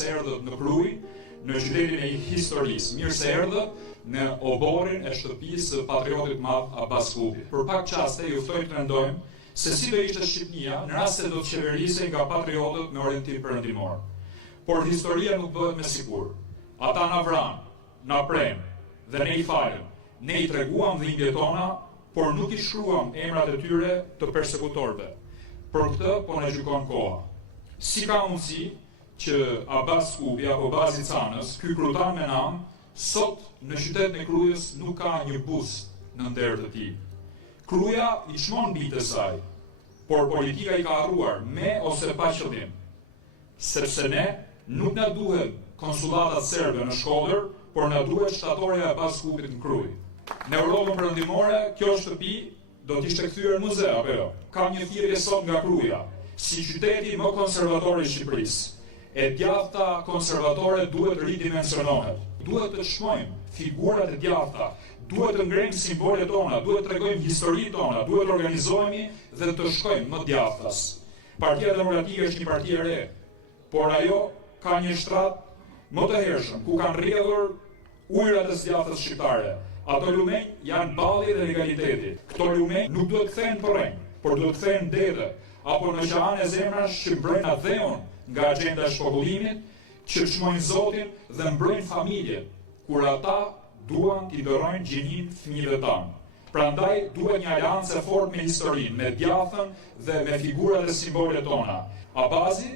se erdhët në Krujë, në qytetin e historisë. Mirë se erdhët në oborin e shtëpisë së patriotit madh Abbas Kupi. Për pak qaste ju ftoj të mendojmë se si do ishte Shqipnia në rast se do të qeverisej nga patriotët me orientim perëndimor. Por historia nuk bëhet me sigurt. Ata na vranë, na prenë dhe ne i falem. Ne i treguam dhimbjet tona, por nuk i shkruam emrat e tyre të persekutorëve. Për këtë po na gjykon koha. Si ka mundësi që Abbas Kupi apo Bazi Canës, ky krutan me nam, sot në qytetin e Krujës nuk ka një bust në nder të tij. Kruja i çmon bijtë e saj, por politika i ka harruar me ose pa qëllim. Sepse ne nuk na duhet konsulatat serbe në Shkodër, por na duhet shtatorja e Abbas Kupit në Krujë. Në Europën perëndimore, kjo shtëpi do të ishte kthyer në muze apo jo? Kam një thirrje sot nga Kruja, si qyteti më konservator i Shqipërisë. E djathta konservatore duhet ridimensionohet. Duhet të çmojmë figurat e djathta, duhet të ngrejmë simbolet tona, duhet të tregojmë historinë tona, duhet të organizohemi dhe të shkojmë më djathtas. Partia Demokratike është një parti e re, por ajo ka një shtrat më të hershëm ku kanë rrjedhur ujërat e djathtës shqiptare. Ato lumenj janë balli dhe legaliteti. Këto lumenj nuk duhet kthehen në terren, por duhet kthehen në dete, apo në qane zemrash që mbrojnë dheun nga agjenda e shpopullimit, që çmojnë Zotin dhe mbrojnë familjen, kur ata duan t'i dërojnë gjinin fëmijëve tanë. Prandaj duhet një aleancë e fortë me historinë, me djathën dhe me figurat e simbolet tona. Abazi,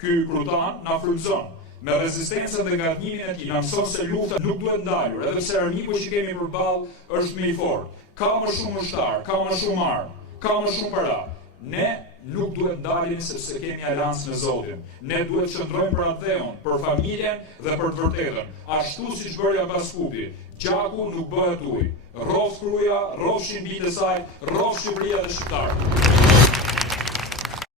ky krutan, na frymëzon. Me rezistencën dhe gatnimin e tij na mëson se lufta nuk duhet ndalur, edhe pse armiku që kemi përballë është më i fortë. Ka më shumë ushtar, ka më shumë armë, ka më shumë para. Ne nuk duhet ndalemi sepse kemi aleancë me Zotin. Ne duhet të qëndrojmë për atë dheun, për familjen dhe për të vërtetën. Ashtu siç bëri Abbas Kupi, gjaku nuk bëhet ujë. Rrof Kruja, rrofshin bijtë e saj, rrof Shqipëria dhe shqiptarët.